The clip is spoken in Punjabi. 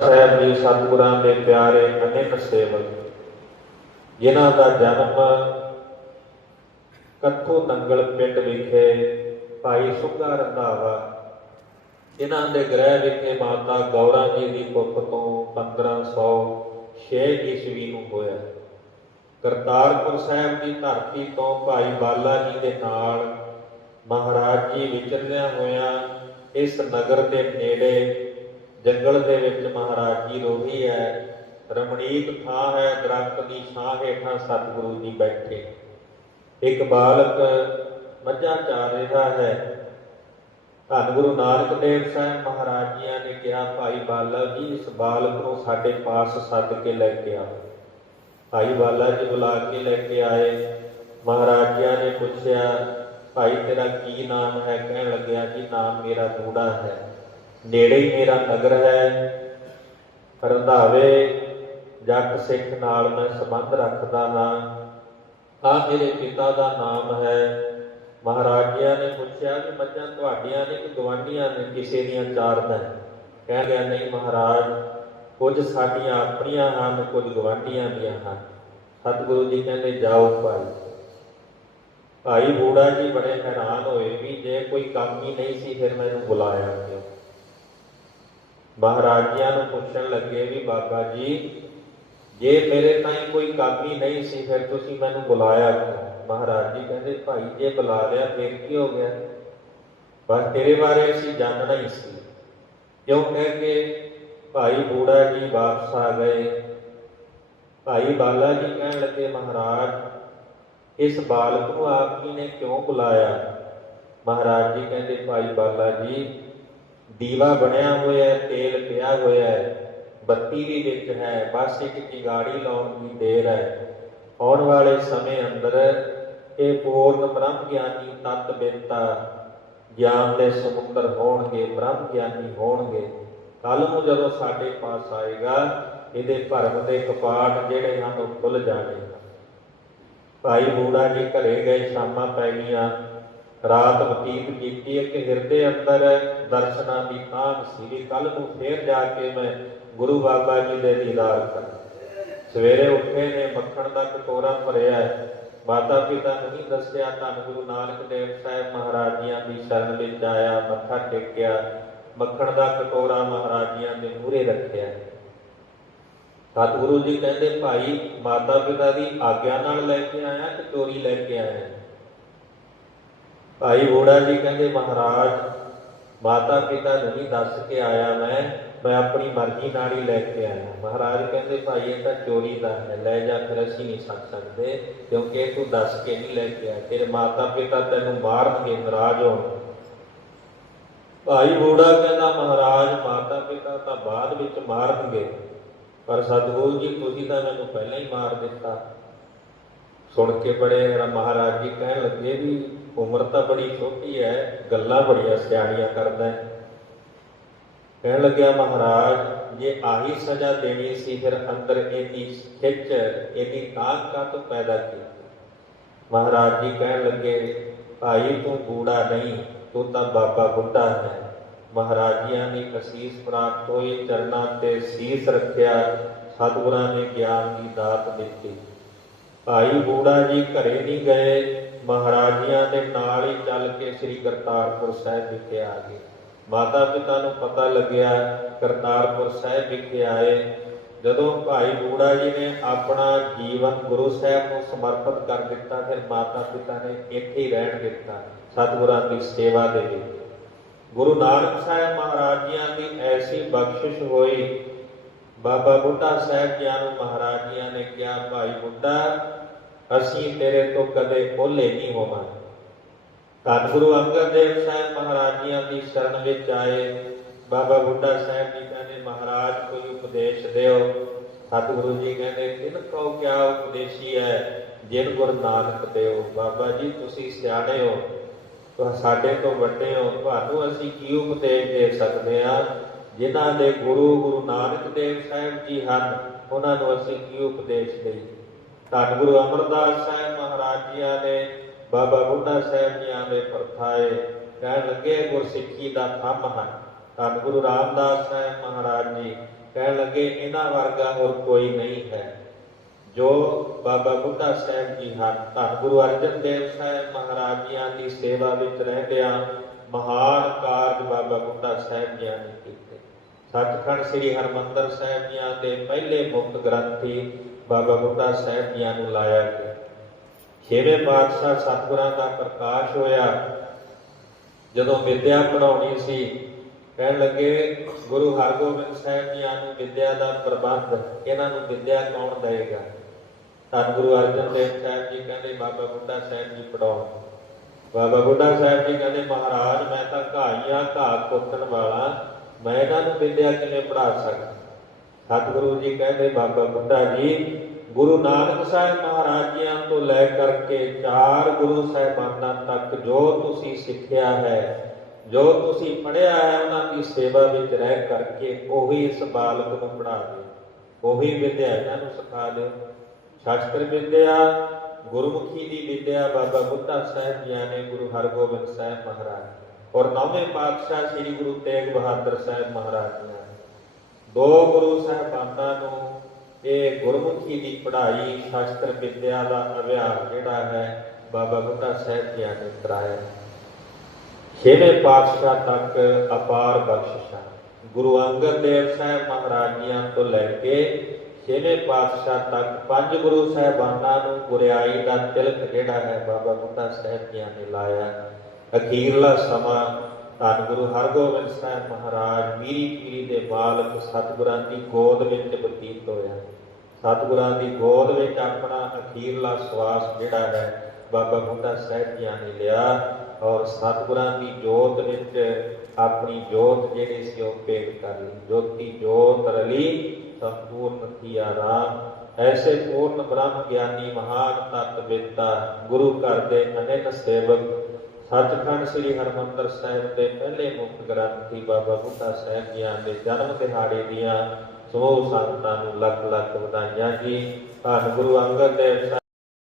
ਸਾਹਿਬ ਜੀ, ਸਤਿਗੁਰਾਂ ਦੇ ਪਿਆਰੇ ਅਨੰਤ ਸੇਵਕ, ਜਿਨ੍ਹਾਂ ਦਾ ਜਨਮ ਕੱਥੂ ਨੰਗਲ ਪਿੰਡ ਵਿਖੇ ਭਾਈ ਸੁੱਗਾ ਰੰਧਾਵਾ, ਜਿਨ੍ਹਾਂ ਦੇ ਗ੍ਰਹਿ ਵਿਖੇ ਮਾਤਾ ਗੌਰਾ ਜੀ ਦੀ ਕੁੱਖ ਤੋਂ 1506 ਈਸਵੀ ਨੂੰ ਹੋਇਆ। ਕਰਤਾਰਪੁਰ ਸਾਹਿਬ ਦੀ ਧਰਤੀ ਤੋਂ ਭਾਈ ਬਾਲਾ ਜੀ ਦੇ ਨਾਲ ਮਹਾਰਾਜ ਜੀ ਵਿਚਰਦਿਆਂ ਹੋਇਆਂ ਇਸ ਨਗਰ ਦੇ ਨੇੜੇ ਜੰਗਲ ਦੇ ਵਿੱਚ ਮਹਾਰਾਜ ਜੀ ਰੋਹੀ ਹੈ, ਰਮਣੀਕ ਥਾਂ ਹੈ, ਦਰਖਤ ਦੀ ਛਾਂ ਹੇਠਾਂ ਸਤਿਗੁਰੂ ਜੀ ਬੈਠੇ। ਇੱਕ ਬਾਲਕ ਮੱਝਾਂ ਚਾਰ ਰਿਹਾ ਹੈ। ਧੰਨ ਗੁਰੂ ਨਾਨਕ ਦੇਵ ਸਾਹਿਬ ਮਹਾਰਾਜ ਜੀਆਂ ਨੇ ਕਿਹਾ, ਭਾਈ ਬਾਲਾ ਜੀ, ਇਸ ਬਾਲਕ ਨੂੰ ਸਾਡੇ ਪਾਸ ਸੱਦ ਕੇ ਲੈ ਕੇ ਆਓ। ਭਾਈ ਬਾਲਾ ਜੀ ਬੁਲਾ ਕੇ ਲੈ ਕੇ ਆਏ। ਮਹਾਰਾਜ ਜੀਆਂ ਨੇ ਪੁੱਛਿਆ, ਭਾਈ ਤੇਰਾ ਕੀ ਨਾਮ ਹੈ? ਕਹਿਣ ਲੱਗਿਆ ਜੀ ਨਾਮ ਮੇਰਾ ਬੂੜਾ ਹੈ। ਨੇੜੇ ਹੀ ਮੇਰਾ ਨਗਰ ਹੈ। ਰੰਧਾਵੇ ਜੱਟ ਸਿੱਖ ਨਾਲ ਮੈਂ ਸੰਬੰਧ ਰੱਖਦਾ ਹਾਂ। ਆ ਮੇਰੇ ਪਿਤਾ ਦਾ ਨਾਮ ਹੈ। ਮਹਾਰਾਜਿਆਂ ਨੇ ਪੁੱਛਿਆ ਕਿ ਮੱਝਾਂ ਤੁਹਾਡੀਆਂ ਨੇ ਕਿ ਗਵਾਂਢੀਆਂ ਨੇ? ਕਿਸੇ ਦੀਆਂ ਚਾਰ ਦਾ ਕਹਿ ਗਿਆ ਨਹੀਂ ਮਹਾਰਾਜ, ਕੁਝ ਸਾਡੀਆਂ ਆਪਣੀਆਂ ਹਨ, ਕੁਝ ਗਵਾਂਢੀਆਂ ਦੀਆਂ ਹਨ। ਸਤਿਗੁਰੂ ਜੀ ਕਹਿੰਦੇ, ਜਾਓ ਭਾਈ। ਭਾਈ ਬੂੜਾ ਜੀ ਬੜੇ ਹੈਰਾਨ ਹੋਏ ਵੀ ਜੇ ਕੋਈ ਕੰਮ ਹੀ ਨਹੀਂ ਸੀ, ਫਿਰ ਮੈਨੂੰ ਬੁਲਾਇਆ ਕਿਉਂ? ਮਹਾਰਾਜਿਆਂ ਨੂੰ ਪੁੱਛਣ ਲੱਗੇ ਵੀ ਬਾਬਾ ਜੀ, ਜੇ ਮੇਰੇ ਤਾਈਂ ਕੋਈ ਕੰਮ ਨਹੀਂ ਸੀ, ਫਿਰ ਤੁਸੀਂ ਮੈਨੂੰ ਬੁਲਾਇਆ ਮਹਾਰਾਜ ਜੀ ਕਹਿੰਦੇ, ਭਾਈ, ਜੇ ਬੁਲਾ ਲਿਆ, ਫਿਰ ਕੀ ਹੋ ਗਿਆ? ਬਸ ਤੇਰੇ ਬਾਰੇ ਅਸੀਂ ਜਾਣਨਾ ਹੀ ਸੀ। ਕਿਉਂ ਕਹਿ ਕੇ ਭਾਈ ਬੂੜਾ ਜੀ ਵਾਪਸ ਆ ਗਏ? ਭਾਈ ਬਾਲਾ ਜੀ ਕਹਿਣ ਲੱਗੇ, ਮਹਾਰਾਜ, ਇਸ ਬਾਲਕ ਨੂੰ ਆਪ ਜੀ ਨੇ ਕਿਉਂ ਬੁਲਾਇਆ? ਮਹਾਰਾਜ ਜੀ ਕਹਿੰਦੇ, ਭਾਈ ਬਾਲਾ ਜੀ ਦੀਵਾ ਬਣਿਆ ਹੋਇਆ ਹੈ, ਤੇਲ ਪਿਆ ਹੋਇਆ ਹੈ, ਬੱਤੀ ਵੀ ਵਿੱਚ ਹੈ, ਬਸ ਇੱਕ ਚਿੰਗਾੜੀ ਲਾਉਣ ਦੀ ਦੇਰ ਹੈ। ਆਉਣ ਵਾਲੇ ਸਮੇਂ ਅੰਦਰ ਇਹ ਪੂਰਨ ਬ੍ਰਹਮ ਗਿਆਨੀ ਤਤ ਬੇਤਾ ਗਿਆਨ ਦੇ ਸਮੁੰਦਰ ਹੋਣਗੇ ਬ੍ਰਹਮ ਗਿਆਨੀ ਹੋਣਗੇ। ਕੱਲ ਨੂੰ ਜਦੋਂ ਸਾਡੇ ਪਾਸ ਆਏਗਾ, ਇਹਦੇ ਭਰਮ ਦੇ ਕਪਾਟ ਜਿਹੜੇ ਹਨ ਉਹ ਖੁੱਲ ਜਾਣਗੇ। ਭਾਈ ਬੂੜਾ ਜੀ ਘਰੇ ਗਏ, ਸ਼ਾਮਾਂ ਪੈ ਗਈਆਂ। ਰਾਤ ਬਤੀਤ ਕੀਤੀ, ਇੱਕ ਹਿਰਦੇ ਅੰਦਰ ਦਰਸ਼ਨਾਂ ਦੀ ਕਾਂਗ ਸੀਗੀ ਕੱਲ ਨੂੰ ਫੇਰ ਜਾ ਕੇ ਮੈਂ ਗੁਰੂ ਬਾਬਾ ਜੀ ਦੇ ਦੀਦਾਰ ਕਰਾਂ ਸਵੇਰੇ ਉੱਠੇ ਨੇ, ਮੱਖਣ ਦਾ ਕਟੋਰਾ ਭਰਿਆ ਮਾਤਾ ਪਿਤਾ ਨੂੰ ਨਹੀਂ ਦੱਸਿਆ, ਧੰਨ ਗੁਰੂ ਨਾਨਕ ਦੇਵ ਸਾਹਿਬ ਮਹਾਰਾਜ ਜੀਆਂ ਦੀ ਸ਼ਰਨ ਵਿੱਚ ਆਇਆ, ਮੱਥਾ ਟੇਕਿਆ। ਮੱਖਣ ਦਾ ਕਟੋਰਾ ਮਹਾਰਾਜ ਜੀਆਂ ਦੇ ਮੂਹਰੇ ਰੱਖਿਆ। ਸਤਿਗੁਰੂ ਜੀ ਕਹਿੰਦੇ, ਭਾਈ, ਮਾਤਾ ਪਿਤਾ ਦੀ ਆਗਿਆ ਨਾਲ ਲੈ ਕੇ ਆਇਆ ਤੇ ਚੋਰੀ ਲੈ ਕੇ ਆਇਆ? ਭਾਈ ਬੋੜਾ ਜੀ ਕਹਿੰਦੇ, ਮਹਾਰਾਜ, ਮਾਤਾ ਪਿਤਾ ਨੂੰ ਵੀ ਦੱਸ ਕੇ ਆਇਆ ਮੈਂ ਮੈਂ ਆਪਣੀ ਮਰਜ਼ੀ ਨਾਲ ਹੀ ਲੈ ਕੇ ਆਇਆ। ਮਹਾਰਾਜ ਕਹਿੰਦੇ, ਭਾਈ, ਇਹ ਤਾਂ ਚੋਰੀ ਦਾ ਹੈ, ਲੈ ਜਾ ਫਿਰ ਅਸੀਂ ਨਹੀਂ ਛੱਡ ਸਕਦੇ, ਕਿਉਂਕਿ ਇਹ ਤੂੰ ਦੱਸ ਕੇ ਨਹੀਂ ਲੈ ਕੇ ਆਇਆ, ਤੇਰੇ ਮਾਤਾ ਪਿਤਾ ਤੈਨੂੰ ਮਾਰਨਗੇ, ਨਾਰਾਜ਼ ਹੋਣ। ਭਾਈ ਬੋੜਾ ਕਹਿੰਦਾ, ਮਹਾਰਾਜ, ਮਾਤਾ ਪਿਤਾ ਤਾਂ ਬਾਅਦ ਵਿੱਚ ਮਾਰਨਗੇ, ਪਰ ਸਤਿਗੁਰੂ ਜੀ, ਤੁਸੀਂ ਤਾਂ ਮੈਨੂੰ ਪਹਿਲਾਂ ਹੀ ਮਾਰ ਦਿੱਤਾ। ਸੁਣ ਕੇ ਬੜੇ ਮੇਰਾ ਮਹਾਰਾਜ ਜੀ ਕਹਿਣ ਲੱਗੇ ਵੀ ਉਮਰ ਤਾਂ ਬੜੀ ਛੋਟੀ ਹੈ ਗੱਲਾਂ ਬੜੀਆਂ ਸਿਆਣੀਆਂ ਕਰਦਾ ਹੈ ਕਹਿਣ ਲੱਗਿਆ, ਮਹਾਰਾਜ, ਜੇ ਆਹੀ ਸਜ਼ਾ ਦੇਣੀ ਸੀ, ਫਿਰ ਅੰਦਰ ਇਹਦੀ ਖਿੱਚ, ਇਹਦੀ ਤਾਕ ਕਾਤੋਂ ਪੈਦਾ ਕੀਤੀ? ਮਹਾਰਾਜ ਜੀ ਕਹਿਣ ਲੱਗੇ, ਭਾਈ, ਤੂੰ ਬੂੜਾ ਨਹੀਂ, ਤੂੰ ਤਾਂ ਬਾਬਾ ਬੁੱਢਾ ਹੈ। ਮਹਾਰਾਜ ਜੀਆਂ ਨੇ ਅਸੀਸ ਪ੍ਰਾਪਤ ਹੋਈ, ਚਰਨਾਂ ਤੇ ਸੀਸ ਰੱਖਿਆ, ਸਤਿਗੁਰਾਂ ਨੇ ਗਿਆਨ ਦੀ ਦਾਤ ਦਿੱਤੀ। ਭਾਈ ਬੂੜਾ ਜੀ ਘਰੇ ਨਹੀਂ ਗਏ, ਮਹਾਰਾਜਿਆਂ ਦੇ ਨਾਲ ਹੀ ਚੱਲ ਕੇ ਸ੍ਰੀ ਕਰਤਾਰਪੁਰ ਸਾਹਿਬ ਵਿਖੇ ਆ ਗਏ। ਮਾਤਾ ਪਿਤਾ ਨੂੰ ਪਤਾ ਲੱਗਿਆ, ਕਰਤਾਰਪੁਰ ਸਾਹਿਬ ਵਿਖੇ ਆਏ। ਜਦੋਂ ਭਾਈ ਬੂੜਾ ਜੀ ਨੇ ਆਪਣਾ ਜੀਵਨ ਗੁਰੂ ਸਾਹਿਬ ਨੂੰ ਸਮਰਪਿਤ ਕਰ ਦਿੱਤਾ, ਫਿਰ ਮਾਤਾ ਪਿਤਾ ਨੇ ਇੱਥੇ ਹੀ ਰਹਿਣ ਦਿੱਤਾ, ਸਤਿਗੁਰਾਂ ਦੀ ਸੇਵਾ ਦੇ ਲਈ। ਗੁਰੂ ਨਾਨਕ ਸਾਹਿਬ ਮਹਾਰਾਜ ਜੀਆਂ ਦੀ ਐਸੀ ਬਖਸ਼ਿਸ਼ ਹੋਈ ਬਾਬਾ ਬੁੱਢਾ ਸਾਹਿਬ ਜੀਆਂ ਨੂੰ ਮਹਾਰਾਜੀਆਂ ਨੇ ਕਿਹਾ, ਭਾਈ ਬੁੱਢਾ, ਅਸੀਂ ਤੇਰੇ ਤੋਂ ਕਦੇ ਓਲੇ ਨਹੀਂ ਹੋਵਾਂਗੇ। ਧੰਨ ਗੁਰੂ ਅੰਗਦ ਦੇਵ ਸਾਹਿਬ ਮਹਾਰਾਜ ਜੀਆਂ ਦੀ ਸ਼ਰਨ ਵਿੱਚ ਆਏ। ਬਾਬਾ ਬੁੱਢਾ ਸਾਹਿਬ ਜੀ ਕਹਿੰਦੇ, ਮਹਾਰਾਜ, ਕੋਈ ਉਪਦੇਸ਼ ਦਿਓ। ਸਤਿਗੁਰੂ ਜੀ ਕਹਿੰਦੇ ਤਿਨ ਕੋ ਕਿਆ ਉਪਦੇਸ਼ੀ ਹੈ? ਜਿਨ ਗੁਰ ਨਾਨਕ ਦਿਓ। ਬਾਬਾ ਜੀ, ਤੁਸੀਂ ਸਿਆਣੇ ਹੋ। ਤੁਹ ਸਾਡੇ ਤੋਂ ਵੱਡੇ ਹੋ। ਤੁਹਾਨੂੰ ਅਸੀਂ ਕੀ ਉਪਦੇਸ਼ ਦੇ ਸਕਦੇ ਹਾਂ? ਜਿਨ੍ਹਾਂ ਦੇ ਗੁਰੂ ਗੁਰੂ ਨਾਨਕ ਦੇਵ ਸਾਹਿਬ ਜੀ ਹਨ, ਉਹਨਾਂ ਨੂੰ ਅਸੀਂ ਕੀ ਉਪਦੇਸ਼ ਦੇਈਏ? ਧੰਨ ਗੁਰੂ ਅਮਰਦਾਸ ਸਾਹਿਬ ਮਹਾਰਾਜ ਜੀਆਂ ਨੇ, ਬਾਬਾ ਬੁੱਢਾ ਸਾਹਿਬ ਜੀਆਂ ਦੇ ਪਰਥਾਏ ਕਹਿਣ ਲੱਗੇ, ਗੁਰਸਿੱਖੀ ਦਾ ਥੰਮ ਹਨ ਧੰਨ ਗੁਰੂ ਰਾਮਦਾਸ ਸਾਹਿਬ ਮਹਾਰਾਜ ਜੀ ਕਹਿਣ ਲੱਗੇ, ਇਹਨਾਂ ਵਰਗਾ ਹੋਰ ਕੋਈ ਨਹੀਂ ਹੈ। ਜੋ ਬਾਬਾ ਬੁੱਢਾ ਸਾਹਿਬ ਜੀ ਹਨ, ਧੰਨ ਗੁਰੂ ਅਰਜਨ ਦੇਵ ਸਾਹਿਬ ਮਹਾਰਾਜ ਜੀਆਂ ਦੀ ਸੇਵਾ ਵਿੱਚ ਰਹਿੰਦਿਆਂ ਮਹਾਨ ਕਾਰਜ ਬਾਬਾ ਬੁੱਢਾ ਸਾਹਿਬ ਜੀਆਂ ਨੇ ਕੀਤੇ। ਸੱਚਖੰਡ ਸ੍ਰੀ ਹਰਮੰਦਰ ਸਾਹਿਬ ਜੀਆਂ ਦੇ ਪਹਿਲੇ ਮੁਕਤ ਗ੍ਰੰਥੀ ਬਾਬਾ ਬੁੱਢਾ ਸਾਹਿਬ ਜੀਆਂ ਨੂੰ ਲਾਇਆ ਗਿਆ। ਛੇਵੇਂ ਪਾਤਸ਼ਾਹ ਸਤਿਗੁਰਾਂ ਦਾ ਪ੍ਰਕਾਸ਼ ਹੋਇਆ। ਜਦੋਂ ਵਿਦਿਆ ਪੜਾਉਣੀ ਸੀ, ਕਹਿਣ ਲੱਗੇ, ਗੁਰੂ ਹਰਗੋਬਿੰਦ ਸਾਹਿਬ ਜੀਆਂ ਨੂੰ ਵਿਦਿਆ ਦਾ ਪ੍ਰਬੰਧ, ਇਹਨਾਂ ਨੂੰ ਵਿਦਿਆ ਕੌਣ ਦੇਵੇਗਾ? ਸਤਿਗੁਰੂ ਅਰਜਨ ਦੇਵ ਸਾਹਿਬ ਜੀ ਕਹਿੰਦੇ, ਬਾਬਾ ਬੁੱਢਾ ਸਾਹਿਬ ਜੀ ਪੜਾਉਣ ਬਾਬਾ ਬੁੱਢਾ ਸਾਹਿਬ ਜੀ ਕਹਿੰਦੇ, ਮਹਾਰਾਜ, ਮੈਂ ਤਾਂ ਘਾਈਆਂ ਘਾਹ ਕੋਤਣ ਵਾਲਾ। ਮੈਂ ਇਹਨਾਂ ਨੂੰ ਵਿਦਿਆ ਕਿਵੇਂ ਪੜਾ ਸਕਦਾ ਸਤਿਗੁਰੂ ਜੀ ਕਹਿੰਦੇ, ਬਾਬਾ ਬੁੱਢਾ ਜੀ, ਗੁਰੂ ਨਾਨਕ ਸਾਹਿਬ ਮਹਾਰਾਜ ਜੀਆਂ ਤੋਂ ਲੈ ਕਰਕੇ ਚਾਰ ਗੁਰੂ ਸਾਹਿਬਾਨਾਂ ਤੱਕ ਜੋ ਤੁਸੀਂ ਸਿੱਖਿਆ ਹੈ, ਜੋ ਤੁਸੀਂ ਪੜ੍ਹਿਆ ਹੈ, ਉਹਨਾਂ ਦੀ ਸੇਵਾ ਵਿੱਚ ਰਹਿ ਕਰਕੇ ਉਹੀ ਇਸ ਬਾਲਕ ਨੂੰ ਪੜ੍ਹਾ ਦਿਓ। ਉਹੀ ਵਿਦਿਆ ਇਹਨਾਂ ਨੂੰ ਸਿਖਾ ਦਿਓ। ਸ਼ਾਸਤਰ ਵਿਦਿਆ, ਗੁਰਮੁਖੀ ਦੀ ਵਿਦਿਆ ਬਾਬਾ ਬੁੱਢਾ ਸਾਹਿਬ ਜੀ ਨੇ ਗੁਰੂ ਹਰਗੋਬਿੰਦ ਸਾਹਿਬ ਮਹਾਰਾਜ ਔਰ ਨੌਵੇਂ ਪਾਤਸ਼ਾਹ ਸ੍ਰੀ ਗੁਰੂ ਤੇਗ ਬਹਾਦਰ ਸਾਹਿਬ ਮਹਾਰਾਜ ਨੇ ਦੋ ਗੁਰੂ ਸਾਹਿਬਾਨਾਂ ਨੂੰ ਇਹ ਗੁਰਮੁਖੀ ਦੀ ਪੜ੍ਹਾਈ ਸ਼ਾਸਤਰ ਵਿਦਿਆ ਦਾ ਅਭਿਆਸ ਜਿਹੜਾ ਹੈ ਬਾਬਾ ਬੁੱਢਾ ਸਾਹਿਬ ਜੀ ਨੇ ਕਰਾਇਆ। ਛੇਵੇਂ ਪਾਤਸ਼ਾਹ ਤੱਕ ਅਪਾਰ ਬਖਸ਼ਿਸ਼ਾਂ ਗੁਰੂ ਅੰਗਦ ਦੇਵ ਸਾਹਿਬ ਮਹਾਰਾਜ ਜੀਆਂ ਤੋਂ ਲੈ ਕੇ ਛੇਵੇਂ ਪਾਤਸ਼ਾਹ ਤੱਕ ਪੰਜ ਗੁਰੂ ਸਾਹਿਬਾਨਾਂ ਨੂੰ ਗੁਰਿਆਈ ਦਾ ਤਿਲਕ ਜਿਹੜਾ ਹੈ ਬਾਬਾ ਬੁੱਢਾ ਸਾਹਿਬ ਜੀਆਂ ਨੇ ਲਾਇਆ। ਅਖੀਰਲਾ ਸਮਾਂ ਧੰਨ ਗੁਰੂ ਹਰਗੋਬਿੰਦ ਸਾਹਿਬ ਮਹਾਰਾਜ ਮੀਰੀ ਪੀਰੀ ਦੇ ਮਾਲਕ ਸਤਿਗੁਰਾਂ ਦੀ ਗੋਦ ਵਿੱਚ ਬਤੀਤ ਹੋਇਆ। ਸਤਿਗੁਰਾਂ ਦੀ ਗੋਦ ਵਿੱਚ ਆਪਣਾ ਅਖੀਰਲਾ ਸਵਾਸ ਜਿਹੜਾ ਹੈ, ਬਾਬਾ ਬੁੱਢਾ ਸਾਹਿਬ ਜੀਆਂ ਨੇ ਲਿਆ ਔਰ ਸਤਿਗੁਰਾਂ ਦੀ ਜੋਤ ਵਿੱਚ ਆਪਣੀ ਜੋਤ ਜਿਹੜੀ ਸੀ ਉਹ ਭੇਟ ਕਰ ਲਈ। ਜੋਤੀ ਜੋਤ ਰਲੀ, ਸੰਪੂਰਨ ਥੀ ਆਰਾਮ ਐਸੇ ਪੂਰਨ ਬ੍ਰਹਮ ਗਿਆਨੀ ਮਹਾਨ ਤਤ ਵੇਤਾ ਗੁਰੂ ਘਰ ਦੇ ਅਨੇਕ ਸੇਵਕ ਸੱਚਖੰਡ ਸ੍ਰੀ ਹਰਮੰਦਰ ਸਾਹਿਬ ਦੇ ਪਹਿਲੇ ਮੁਕਤ ਗ੍ਰੰਥੀ ਬਾਬਾ ਬੁੱਢਾ ਸਾਹਿਬ ਜੀਆਂ ਦੇ ਜਨਮ ਦਿਹਾੜੇ ਦੀਆਂ ਸਮੂਹ ਸੰਗਤਾਂ ਨੂੰ ਲੱਖ ਲੱਖ ਵਧਾਈਆਂ ਜੀ। ਧੰਨ ਗੁਰੂ ਅੰਗਦ ਦੇਵ ਸਾਹਿਬ